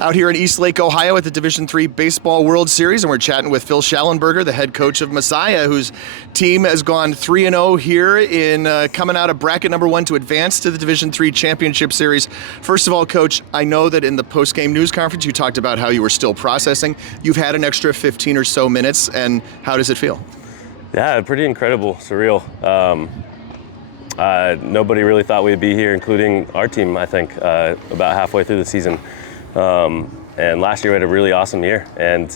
Out here in East Lake, Ohio at the Division III Baseball World Series, and we're chatting with Phill Shallenberger, the head coach of Messiah, whose team has gone 3-0 here in coming out of bracket number 1 to advance to the Division III Championship Series. First of all, Coach, I know that in the post-game news conference you talked about how you were still processing. You've had an extra 15 or so minutes, and how does it feel? Yeah, pretty incredible, surreal. Nobody really thought we'd be here, including our team, I think, about halfway through the season. And last year we had a really awesome year, and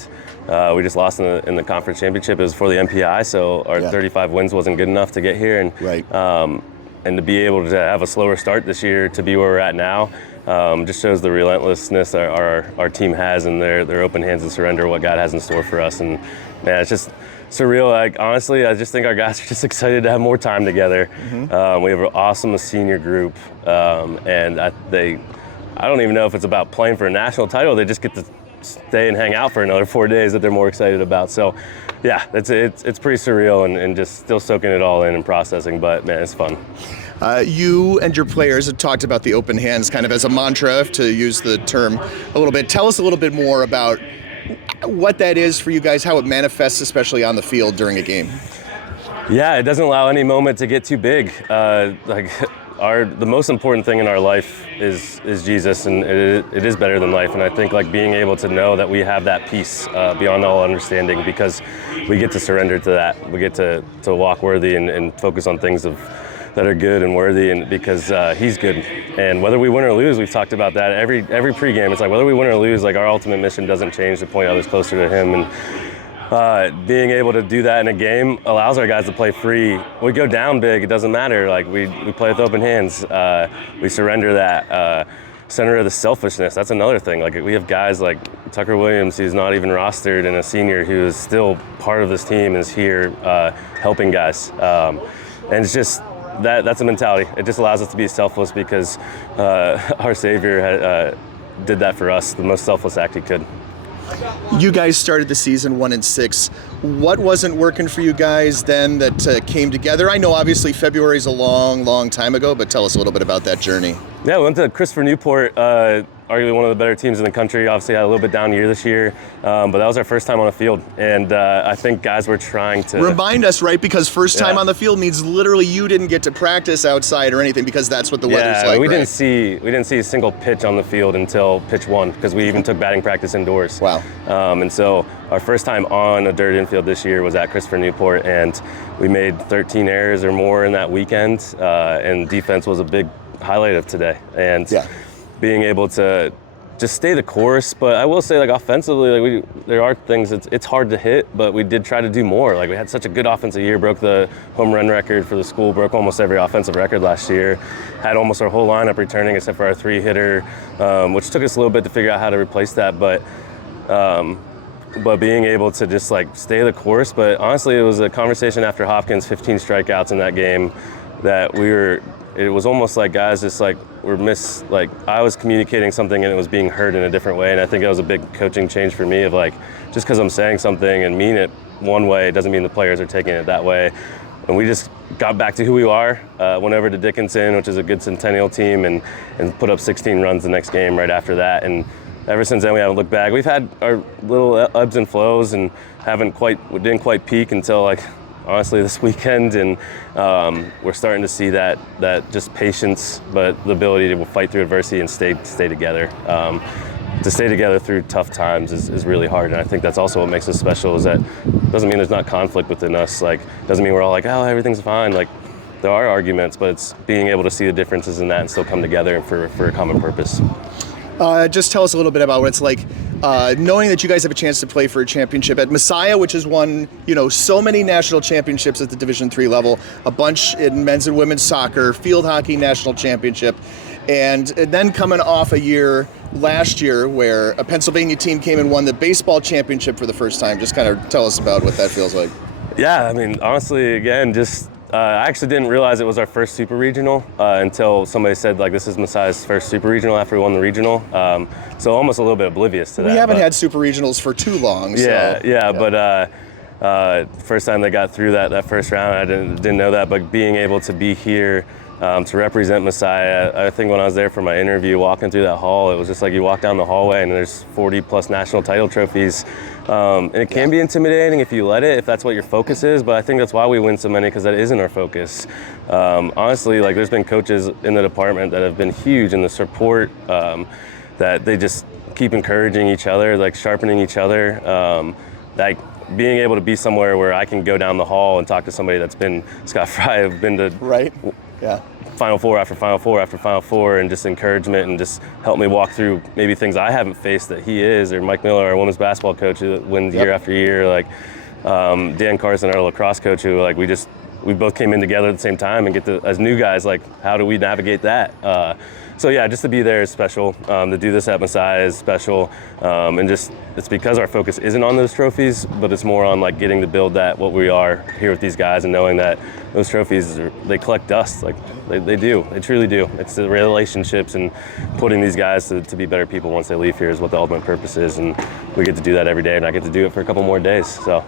we just lost in the conference championship. It was for the MPI, so our 35 wins wasn't good enough to get here. And and to be able to have a slower start this year, to be where we're at now, just shows the relentlessness our team has and their open hands and surrender, what God has in store for us. And man, it's just surreal. Like, honestly, I just think our guys are just excited to have more time together. We have an awesome senior group, and I don't even know if it's about playing for a national title. They just get to stay and hang out for another 4 days that they're more excited about. So, yeah, it's pretty surreal and just still soaking it all in and processing. But, man, it's fun. You and your players have talked about the open hands kind of as a mantra, to use the term a little bit. Tell us a little bit more about what that is for you guys, how it manifests, especially on the field during a game. Yeah, it doesn't allow any moment to get too big. The most important thing in our life is Jesus, and it is better than life. And I think being able to know that we have that peace beyond all understanding, because we get to surrender to that. We get to walk worthy and focus on things that are good and worthy, and because He's good. And whether we win or lose, we've talked about that every pregame. It's like whether we win or lose, our ultimate mission doesn't change to point others closer to Him. And being able to do that in a game allows our guys to play free. We go down big, it doesn't matter. We play with open hands. We surrender that. Center of the selfishness, that's another thing. We have guys like Tucker Williams, who's not even rostered, and a senior who is still part of this team, is here helping guys. And it's just, that's a mentality. It just allows us to be selfless, because our Savior did that for us, the most selfless act He could. You guys started the season 1-6. What wasn't working for you guys then that came together? I know obviously February's a long time ago, but tell us a little bit about that journey. Yeah, we went to Christopher Newport, arguably one of the better teams in the country. Obviously had a little bit down year this year, but that was our first time on the field, and I think guys were trying to remind us, right? Because first time on the field means literally you didn't get to practice outside or anything, because that's what the weather's like. We didn't see a single pitch on the field until pitch 1, because we even took batting practice indoors. Wow. And so our first time on a dirt infield this year was at Christopher Newport, and we made 13 errors or more in that weekend, and defense was a big highlight of today. And being able to just stay the course. But I will say, offensively, there are things it's hard to hit, but we did try to do more. We had such a good offensive year, broke the home run record for the school, broke almost every offensive record last year, had almost our whole lineup returning except for our 3-hitter, which took us a little bit to figure out how to replace that. But being able to just stay the course. But honestly, it was a conversation after Hopkins, 15 strikeouts in that game, that it was almost like guys just I was communicating something and it was being heard in a different way. And I think that was a big coaching change for me, of just because I'm saying something and mean it one way, it doesn't mean the players are taking it that way. And we just got back to who we are, went over to Dickinson, which is a good Centennial team, and put up 16 runs the next game right after that. And ever since then, we haven't looked back. We've had our little ebbs and flows, and didn't quite peak until honestly this weekend, and we're starting to see that just patience, but the ability to fight through adversity and stay together. To stay together through tough times is really hard, and I think that's also what makes us special. Is that doesn't mean there's not conflict within us. Doesn't mean we're all oh, everything's fine. There are arguments, but it's being able to see the differences in that and still come together for a common purpose. Just tell us a little bit about what it's like knowing that you guys have a chance to play for a championship at Messiah, which has won, so many national championships at the Division III level, a bunch in men's and women's soccer, field hockey national championship, and then coming off a year last year where a Pennsylvania team came and won the baseball championship for the first time. Just kind of tell us about what that feels like. Yeah, I mean, honestly, again, just I actually didn't realize it was our first super regional until somebody said this is Messiah's first super regional after we won the regional. So almost a little bit oblivious to that. We haven't had super regionals for too long. But first time they got through that first round, I didn't know that. But being able to be here to represent Messiah. I think when I was there for my interview, walking through that hall, it was just like you walk down the hallway and there's 40+ national title trophies. And it can be intimidating if you let it, if that's what your focus is, but I think that's why we win so many, because that isn't our focus. Honestly, like there's been coaches in the department that have been huge in the support, that they just keep encouraging each other, like sharpening each other. Like being able to be somewhere where I can go down the hall and talk to somebody that's been, Scott Fry, have been to Right. Yeah. Final Four after Final Four after Final Four, and just encouragement and just help me walk through maybe things I haven't faced that he is, or Mike Miller, our women's basketball coach, who wins year after year, like Dan Carson, our lacrosse coach, who like we both came in together at the same time and get to, as new guys, like how do we navigate that? So yeah, just to be there is special. To do this at Messiah is special, and just it's because our focus isn't on those trophies, but it's more on like getting to build that what we are here with these guys, and knowing that those trophies they collect dust, like they do, they truly do. It's the relationships and putting these guys to be better people once they leave here is what the ultimate purpose is, and we get to do that every day, and I get to do it for a couple more days. So.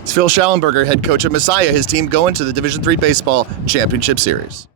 It's Phill Shallenberger, head coach of Messiah, his team going to the Division III Baseball Championship Series.